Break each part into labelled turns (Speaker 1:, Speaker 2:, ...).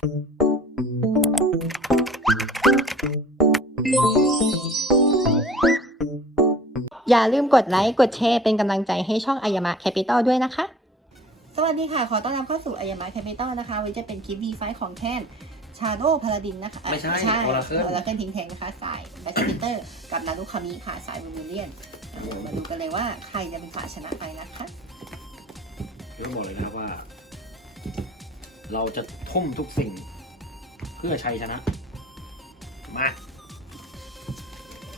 Speaker 1: อย่าลืมกดไลค์ กดแชร์ เป็นกำลังใจให้ช่องอายามะแคปิตอลด้วยนะคะ สวัสดีค่ะ ขอต้อนรับเข้าสู่อายามะแคปิตอลนะคะ วันนี้จะเป็นคลิป V5 ของแคนชาโดพาราดินนะคะ
Speaker 2: ไม่ใช่
Speaker 1: ใช่
Speaker 2: Oracle
Speaker 1: โอราเคิลทิ้งแทงนะคะ สายแบสซิเตอร์ กับนารุคามิค่ะ สายวิลเลียนเดี๋ยวมาดูกันเลยว่าใครจะเป็นฝ่ายชนะไปนะคะ
Speaker 2: ต้องบอกเลยนะครับว่า เราจะทุ่มทุกสิ่ง เพื่อชัยชนะ มา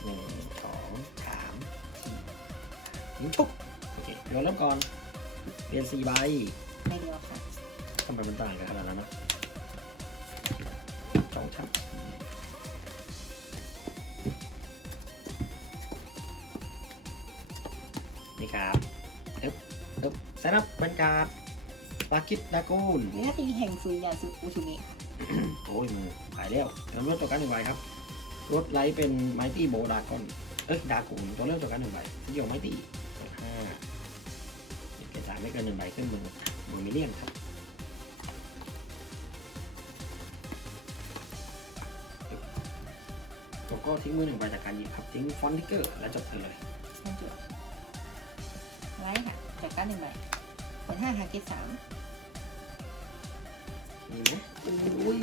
Speaker 2: หนึ่งสองสามสี่ยิงปุ๊บโอเคเดี๋ยวเริ่มก่อนเปลี่ยนสี่ใบ
Speaker 1: ไม่เดียวค่ะ
Speaker 2: ทำไมมันต่างกันขนาดนั้นนะสองชั้นนี่ครับเอ๊บเอ๊บเซนับเป็นการ์ด ปากิตดากูล
Speaker 1: นี่ถ้าตีแห่งซุยยาซุอุชุเมะค่ะ
Speaker 2: โอ้ยมือขายแล้วนำรถตัวกันหนึ่งใบครับ รถไลท์เป็นไมตี้โบดากอน เอ้ยดากูนตัวเริ่มตัวกันหนึ่งใบที่ของไมตี้กดห้าเกจสามไม่เกินหนึ่งใบขึ้นมือมือมิเลียนครับตัวก็ทิ้งมือหนึ่งใบจากการหยิบครับทิ้งฟอนต์ทิกเกอร์แล้วจบเทิร์นเลย
Speaker 1: นั่นจุดไลค์ค่ะจากการหนึ่งใบผลห้าค่ะเกตสาม
Speaker 2: มีไหมอุ้ย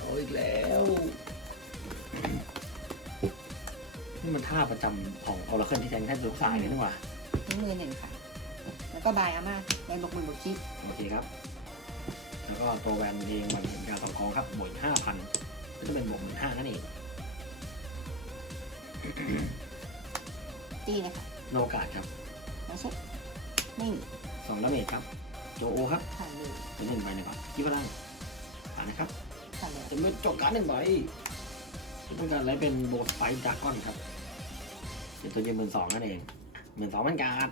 Speaker 2: โอ้ยอีกแล้วนี่มันท่าประจำของออร์เคิลที่แทงแทบทุกสายเลยนี่หว่า
Speaker 1: ทิ้งมือหนึ่งค่ะ แล้วก็บายอาม่าในบกมือบกคิด
Speaker 2: โอเคครับ แล้วก็ตัวแวนเองมันเป็นการสองกองครับบวกห้าพันก็จะเป็นบวกหมื่นห้านั่นเอง
Speaker 1: ตีเลยค่ะ
Speaker 2: โนกาดครับ
Speaker 1: แล้วเช็คนิ่ง
Speaker 2: สองดาเมจครับ โจโอครับ
Speaker 1: ผ่านเลย
Speaker 2: เป็นหนึ่งใบในก่อนที่พลังอ่านนะครับ
Speaker 1: ผ่านเลย
Speaker 2: จะไม่จบการดหนึ่งใบที่ต้องการอะไรเป็นโบสไฟดากอนครับเป็นตัวเย็นหมื่นสองนั่นเองหมื่นสองมันการด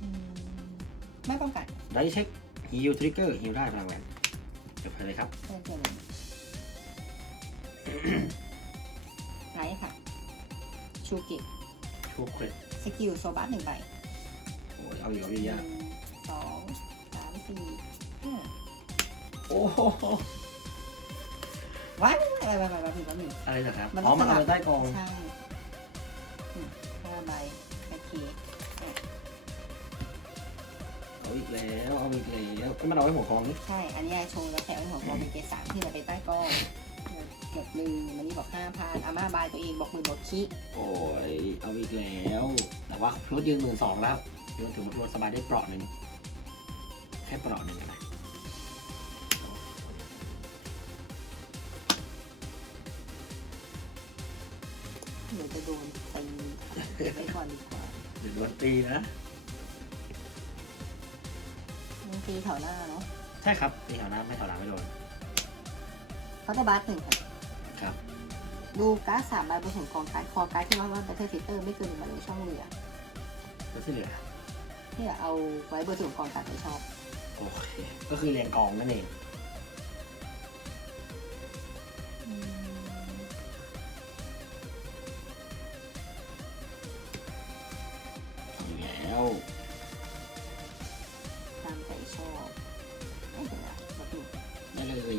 Speaker 1: อืมไม่ป้องกัน
Speaker 2: ได้เช็คฮิวทริกเกอร์ฮิวได้พลังแวนจบไปเลยครับ
Speaker 1: เพิ่มเติมเลยไลท์ค่ะ ชูกิ
Speaker 2: ชูเครด
Speaker 1: สกิลโซบัสหนึ่งใบ
Speaker 2: โอ้ยเอาอีกเอา
Speaker 1: ห
Speaker 2: อี
Speaker 1: นึ่
Speaker 2: กอย่าง
Speaker 1: อ้
Speaker 2: โห
Speaker 1: ว้ายอะไรไปไปไปผิดแล้วหนึ่ง
Speaker 2: อะไรนะครับอ๋
Speaker 1: อ
Speaker 2: มันเอาไปใต้กอง
Speaker 1: ใช่ห้าใบโอเค
Speaker 2: เอาอีกแล้วเอาอีกแล้วมันเอาไว้หัวกองนี่
Speaker 1: ใช่ อันนี้โชว์แล้วแถมเป็นหัวกองเป็นเกสามที่เราไปใต้กองเกือบลืมมันนี่บอกห้าพันอาม่าบายตัวเองบอกมือบอกคิ
Speaker 2: โอ้ยเอาอีกแล้ว แต่ว่าพลดยืนหมื่นสองแล้วยืนถือว่าพลดสบายได้เปราะหนึ่งแค่เปราะหนึ่งนะ
Speaker 1: เก็บไว้ก่อนดีกว่า
Speaker 2: เดี๋ยวโดนตีนะ
Speaker 1: มันตีแถวหน้าเนาะ
Speaker 2: ใช่ครับตีแถวหน้าไม่แถวหลังไม่โดน
Speaker 1: เขาจะบัสหนึ่งค่ะ
Speaker 2: ครับ
Speaker 1: ดูการ์ดสามใบบนถุงกองการ์ดคอการ์ดที่ว่าว่าแบตเตอร์ฟิเตอร์ไม่เกินหนึ่งใบในช่องเหลือ
Speaker 2: แล้วที่เหลือ
Speaker 1: ที่เอาไว้บนถุงกองการ์ดที่ชอบ
Speaker 2: โอเค ก็คือเรียงกองนั่นเอง
Speaker 1: ตามใจชอบไม่เป็นไรแบบนี้
Speaker 2: ได้เลย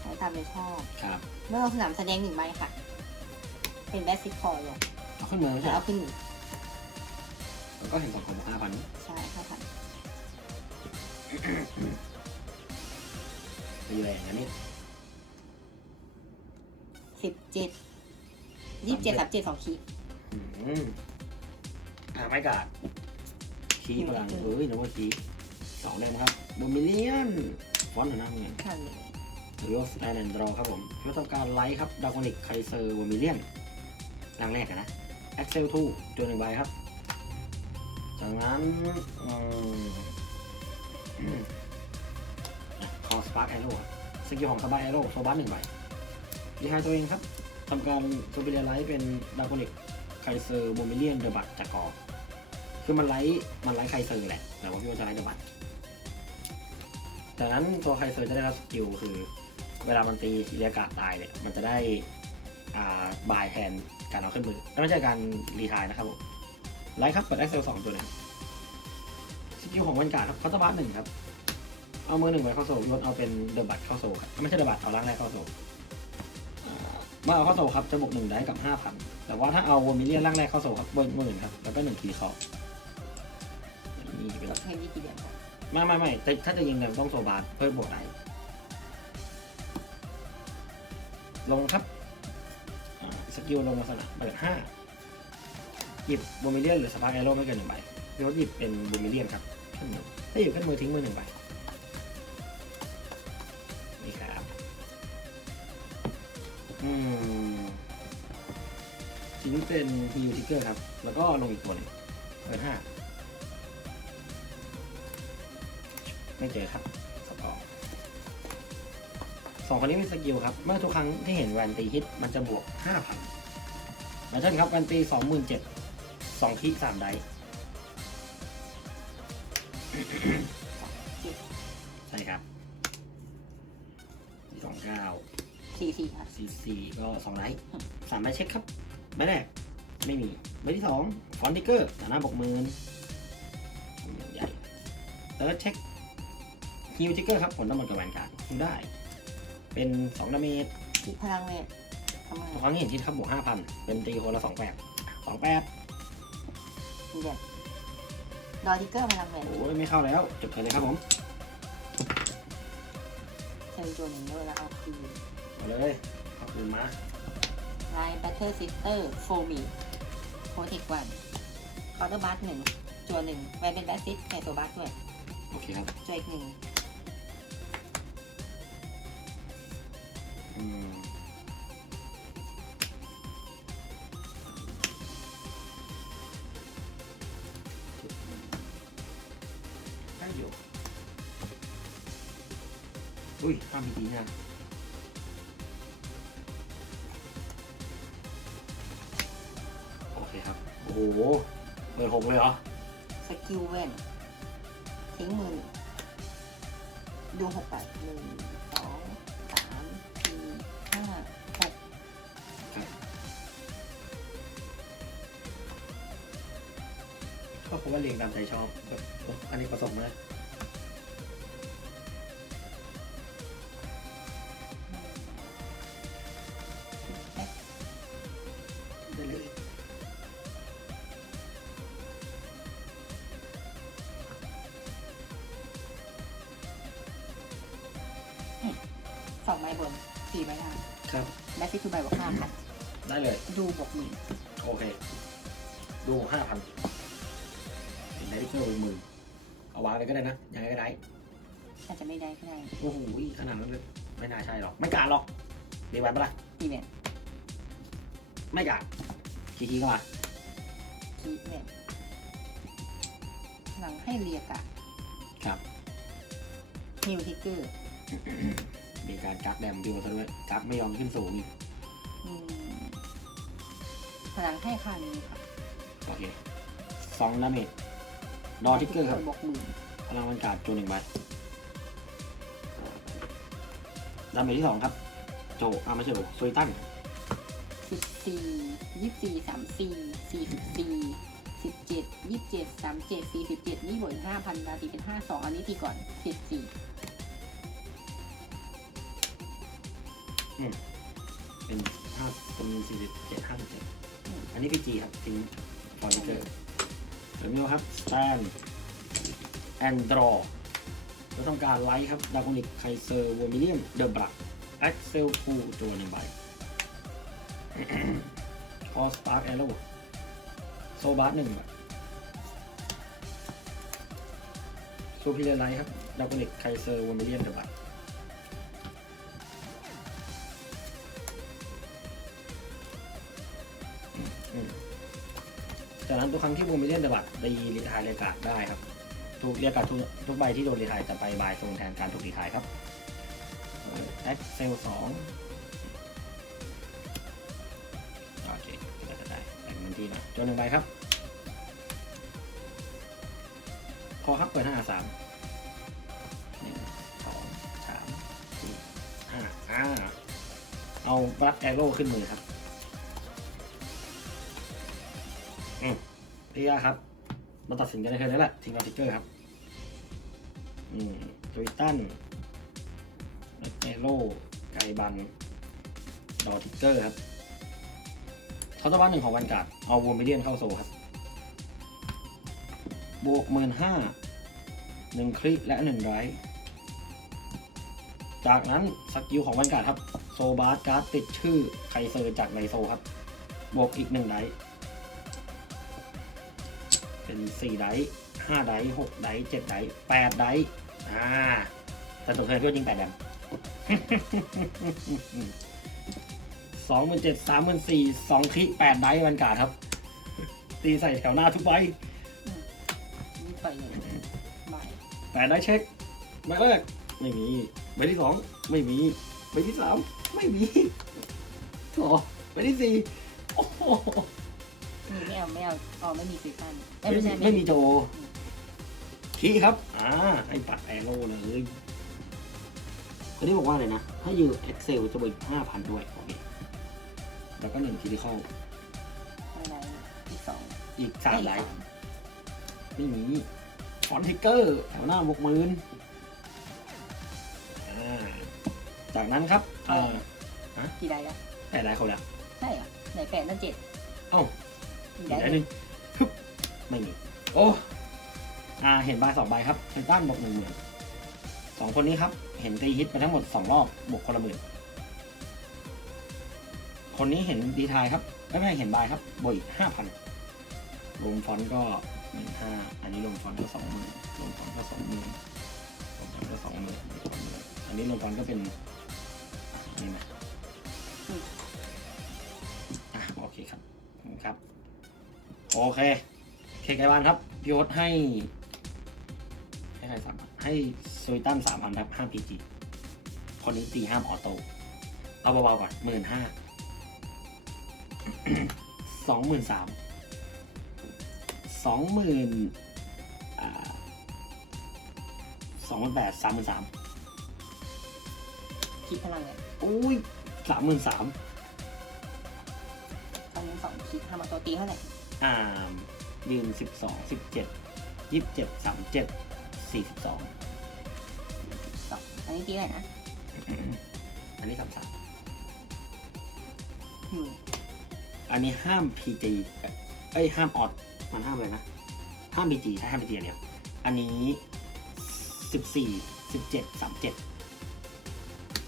Speaker 1: ใช้ตามใจชอบ
Speaker 2: ครับ
Speaker 1: เมื่อลงสนามแสดงหนึ่งใบค่ะ เป็นแบสซิคคอร์ลง
Speaker 2: เอาขึ้นมือไม่
Speaker 1: แล้
Speaker 2: ใช่
Speaker 1: วเอาขึ้นหนึ่ง
Speaker 2: แล้วก็เห็นสองของห้าพัน
Speaker 1: ใช่ค่ะค่ะ
Speaker 2: ตีแรงนะนี่
Speaker 1: สิบเจ็ดยี่สิบเจ็ดสามเจ็ดสองคี
Speaker 2: อืมอ่าไม่กาดคีพลังเอ้ยนึกว่าคีสองแดงครับโดมิเลียนฟอนต์หน้าเมือง
Speaker 1: ผ่านเลย
Speaker 2: หรือว่าสไตล์แอนด์รอครับผมเพื่อต้องการไลท์ครับดากอนิกไคเซอร์โดมิเลียนร่างแรกอะนะแอ็กเซลทูจนหนึ่งใบครับ จากนั้นอืมคอสปาร์คแอโร่สกิลของสบายแอโร่โซบัสหนึ่งใบดีไฮตัวเองครับทำการโซเบเรียไลท์เป็นดากอนิกไคเซอร์โมมิเลียนเดอะบัตจากกอ คือมันไลท์มันไลท์ไคเซอร์แหละ แต่ว่าพี่ว่าจะไลท์เดอะบัตจากนั้นตัวไคเซอร์จะได้รับสกิลคือ เวลามันตีอิเลียกาตายเนี่ย มันจะได้อ่าบายแทนการเอาขึ้นมือ ไม่ใช่การรีทายนะครับผม ไลท์ครับเปิดแอคเซลสองตัวเลยสกิลของวันการครับคัตเตอร์บาร์หนึ่งครับ เอามือหนึ่งไว้เข้าโซ่ลดเอาเป็นเดอะบัตเข้าโซ่ครับ ไม่ใช่เดอะบัตเอาล้างแรกเข้าโซ่เมื่อเอาเข้าโซ่ครับจะบวกหนึ่งได้กับห้าพันแต่ว่าถ้าเอาวอมิเลียนร่างแรกเข้าโซ่ครับบวกหมื่นครับ แล้วก็หนึ่งทีเขานี่เป็
Speaker 1: ดให้ยี่กี่เอนก่อน
Speaker 2: ไม่ไม่ไม่แต่ถ้าจะยิงเนี่ยต้องโซบาร์เพิ่มบวกได้ลงครับสกิลลงมาสนามเปิดห้าหยิบบูมิเลียนหรือสปาร์กแอโร่ไม่เกินหนึ่งใบพี่ว่าหยิบเป็นบูมิเลียนครับขึ้นมือถ้าอยู่ขึ้นมือทิ้งมือหนึ่งใบนี่ครับอืมทิ้งเป็นฮิวทิกเกอร์ครับ แล้วก็ลงอีกตัวหนึงเปิดห้า ไม่เจอครับสปอร์สองคนนี้มีสกิลครับ เมื่อทุกครั้งที่เห็นแวนตีฮิตมันจะบวก 5,000มาเช่นครับแวนตี27,000สองคลิกสามไดส์ใช่ครับสองเก้า
Speaker 1: สี่สี่ครับ
Speaker 2: สี่สี่ก็สองไดส์สามไดส์เช็คครับไม่แรกไม่มีใบที่สองฟอนติเกอร์ฐานะบกหมืนใหญ่เติร์ดเช็ค ฮิวทิกเกอร์ครับผลต้องหมดกับแวนการ์ดฮิวได้ เป็น2ดาเมจ
Speaker 1: คิดพลังเวททำไม
Speaker 2: ครั้งที่เห็นที่ครับบวก5,000 เป็นตีคนละ2แปดสองแปด
Speaker 1: มีเดือนดอทิกเกอร์พลังเวท
Speaker 2: โอ้ยไม่เข้าแล้วจบกันเลยครับผม
Speaker 1: เซลล์โจนหนึ่งด้วยแล้วเอาคืน
Speaker 2: เอาเลยขอบคุณมา
Speaker 1: ไลน์แบตเตอร์ซิสเตอร์โฟมีโปรเทควันคอร์เตอร์บัสหนึ่งจวนหนึ่งไวเป็นแบตซิสในตัวบัสด้วย
Speaker 2: โอเคครับ
Speaker 1: จวอีกหนึ่ง
Speaker 2: อุ้ยห้ามมีดีนะโอเคครับ โอ้โหเปิดหกเลยเหรอ
Speaker 1: สกิลเว่นทิ้งมือหนึ่งดูหกไปหนึ่งสองสามสี่ห้าหก
Speaker 2: ก็เพราะว่าเรียงตามใจชอบแบบเอออันนี้ผสมเลย
Speaker 1: บบนสี่ใบล่าง
Speaker 2: ครับ
Speaker 1: แบตซิสคือใบบวกห้าพัน
Speaker 2: ได้เลย
Speaker 1: ดูบวกหมื่น
Speaker 2: โอเค ดูห้าพันเห็นได้ที่เครื่องมือเอาวางเลยก็ได้นะ ยังไงก็ได้
Speaker 1: อาจจะไม่ได้ก็ได้
Speaker 2: โอ้โหขนาดนั้นเลยไม่น่าใช่หรอก ไม่กล้าหรอกเรียกไว้ปะล่ะ
Speaker 1: อีเวนต์
Speaker 2: ไม่กล้าคีคีก็มา
Speaker 1: คีเวนต์หลังให้เรียกะ
Speaker 2: ครับ
Speaker 1: นิวทิกเกอร์
Speaker 2: มีการกักแดมดิวซะด้วยกักไม่ยอมขึ้นสูงอีก
Speaker 1: อืมพลังให้ค่านี้ค่ะ
Speaker 2: โอเคสองดาเมจดอทิกเกอร์ครับ
Speaker 1: บวกหมื่น
Speaker 2: พลังมันการ์ดตัวหนึ่งใบดาเมจที่สองครับ โจอ่าไม่ใช่โจโซยตัน
Speaker 1: สิบสี่ยี่สิบสี่สามสี่สี่สิบสี่สิบเจ็ดยี่สิบเจ็ดสามเจ็ดสี่สิบเจ็ดนี่บวกห้าพันดาตีเป็นห้าสองอันนี้ตีก่อนสิ บสี่
Speaker 2: เป็นห้าเป็นสี่สิบเจ็ดห้าสิบเจ็ดอันนี้พีจีครับทิ้งฟอร์นิเกอร์เดี๋ยวมีครับสแตนแอนดรอแล้วทำการไลท์ครับดาร์กนิกไคเซอร์วอมิเลียมเดอะบลักแอ็กเซลฟูตัวหนึ่งใบคอสปาร์กแอโร่โซบาร์หนึ่งใบซูพิเลียไลท์ครับดาร์กนิกไคเซอร์วอมิเลียมเดอะบลัก จากนั้นทุกครั้งที่บูมิเลียนเดบัตตีรีทายเรียกกาดได้ครับทุกเรียกกาดทุกทุกใบที่โดนรีทายจะไปบายทรงแทนการถูกรีทายครับแอคเซลสองโอเคก็จะได้แบ่งเป็นที่หนะจนหนึ่งใบครับพอครับเปิดห้าสามหนึ่งสองสามสี่ห้าอ่าเอาบัฟแอโร่ขึ้นมือครับ พี่ยาครับ มาตัดสินกันในเทอร์นี้แหละทิ้งรอทิกเกอร์ครับ อืมตุยตันเนโลไกบัน ดอทิกเกอร์ครับเขาตะวันหนึ่งของวันการ์ดเอาวอร์มิเลียนเข้าโซครับ บวกหมื่นห้าหนึ่งคลิกและหนึ่งไรท์จากนั้นสกิลของวันการ์ดครับ โซบาร์การ์ดติดชื่อไคเซอร์จากไนโซครับ บวกอีกหนึ่งไดท์ เป็นสี่ไดท์ห้าไดท์หกไดท์เจ็ดไดท์แปดไดท์อ่าแต่ตัวเธอก็ยิงแปดแดมสองหมื่นเจ็ดสามหมื่นสี่สองคลิแปดไดท์วันการ์ดครับ ตีใส่แถวหน้าทุกใบ
Speaker 1: นี่ปล่อยเลยบาย
Speaker 2: แปดไดท์เช็คใบแรกไม่มีใบที่สองไม่มีใบที่สามไม่มีโอ้ใบที่สี่โอ้โห
Speaker 1: มีไม่เอาไม่เอาอ๋อไม่มีซีซันเอ้ย
Speaker 2: ไม่
Speaker 1: ไม่
Speaker 2: มี
Speaker 1: ใช่
Speaker 2: ไม่มีโจคีย์ครับ อ่าให้ปัดแอโร่เลยคนนี้บอกว่าอะไรนะ ถ้าอยู่ Excel จะบวกห้าพันด้วยโอเคแล้วก็หนึ่งทีที่เข้า
Speaker 1: อะไรอีกสอง
Speaker 2: อีกสาม
Speaker 1: เอ้ย
Speaker 2: ไล
Speaker 1: อีก
Speaker 2: ท์ไม่มีฟอนทิกเกอร์แถวหน้าบวกหมื่นอ่าจากนั้นครับอ่า
Speaker 1: กี่ได้ละ
Speaker 2: แปดไลท์เขาแล้ว
Speaker 1: ใช่เหรอไหนแปดนั่นเจ็ด
Speaker 2: เอ้า
Speaker 1: อีก
Speaker 2: ก
Speaker 1: ได้
Speaker 2: หนึ่งฮึบไม่มีโอ้อ่าเห็นใบสองใบครับเซนตันบวกหนึ่งหมื่นสองคนนี้ครับ เห็นตีฮิตไปทั้งหมดสองรอบบวกคนละหมื่นคนนี้เห็นดีทายครับไม่ไม่เห็นบายครับบวกอีกห้าพันรวมฟอนต์ก็หนึ่งห้าอันนี้รวมฟอนต์ก็สองหมื่นรวมฟอนต์ก็สองหมื่นรวมฟอนต์ก็สองหมื่นสองหมื่นอันนี้รวมฟอนต์ก็เป็นนี่นะ โอเค เคไกบ้านครับพี่โอ๊ตให้ให้ใครสามพันให้สวิตันสามพันครับห้ามพีจีคนนี้ตีห้ามออโต้เอาเบาๆก่อนหมื่นห้าสองหมื่นสามสองหมื่นอ่าสองหมื่นแปดสามหมื่นสาม
Speaker 1: คิดพลังเลย
Speaker 2: อุ้ยสามหมื่นสาม
Speaker 1: ตอนนี้สองคิดทำมาตัวตีเท่าไหร่
Speaker 2: อ่ายืนสิบสองสิบเจ็ดยี่สิบเจ็ดสามเจ็ดสี่สิบสอง
Speaker 1: สองอันนี้ตีอะไรนะ
Speaker 2: อันนี้สามสาม
Speaker 1: หมื่น
Speaker 2: อันนี้ห้ามพีจีเอ้ยห้ามออดมันห้ามอะไรนะ ห้ามพีจีใช่ห้ามพีจีอันเดียวอันนี้สิบสี่สิบเจ็ดสามเจ็ด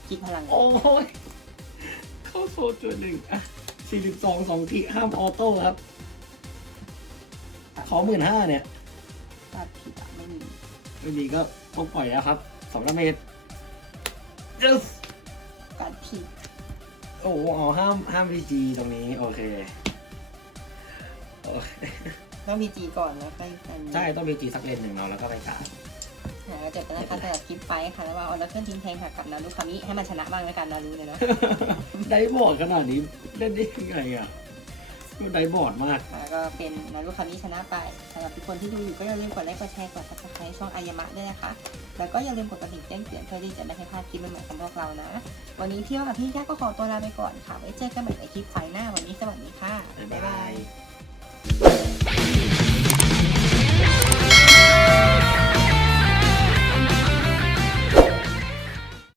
Speaker 1: คิดพลังเลย
Speaker 2: โอ้ย เข้าโซนตัวหนึ่งอะสี่สิบสองสองทีห้ามออโต้ครับ ขอหมื่นห้าเนี่ย
Speaker 1: ตัดผิดอะไม่มี
Speaker 2: ไม่มีก็ต้องปล่อยแล้วครับสองดาเมจ yes
Speaker 1: การผิด
Speaker 2: โอ้โหเอาห้ามห้ามพีจีตรงนี้ โอเคโอเค
Speaker 1: ต้องมีจีก่อนแล้วก็อันนี้
Speaker 2: ใช่ต้องพีจีสักเลนหนึ่งเราแล้วก็ไปการ
Speaker 1: อ่าก็จบไปแล้วค่ะสำหรับคลิปไฟท์ค่ะแล้วว่าเอาแล้วเครื่องทิ้งแทงค่ะกับนารุคามิให้มันชนะบ้างแล้วกันนารุเนี่ยเนาะ
Speaker 2: ได้บอร์ดขนาดนี้เล่นได้ยังไงอะ มันได้บอร์ดมาก
Speaker 1: แล้วก็เป็นนารุคามิชนะไปสำหรับทุกคนที่ดูอยู่ก็อย่าลืมกดไลค์ กดแชร์ กดซับสไครต์ช่องอายามะด้วยนะคะ แล้วก็อย่าลืมกดกระดิ่งแจ้งเตือนเพื่อที่จะไม่ให้พลาดคลิปใหม่ๆของพวกเรานะ วันนี้พี่ว่ากับพี่แค่ก็ขอตัวลาไปก่อนค่ะ ไว้เจอกันใหม่ในคลิปไฟท์หน้า วันนี้สวัสดีค่ะ
Speaker 2: บ๊ายบาย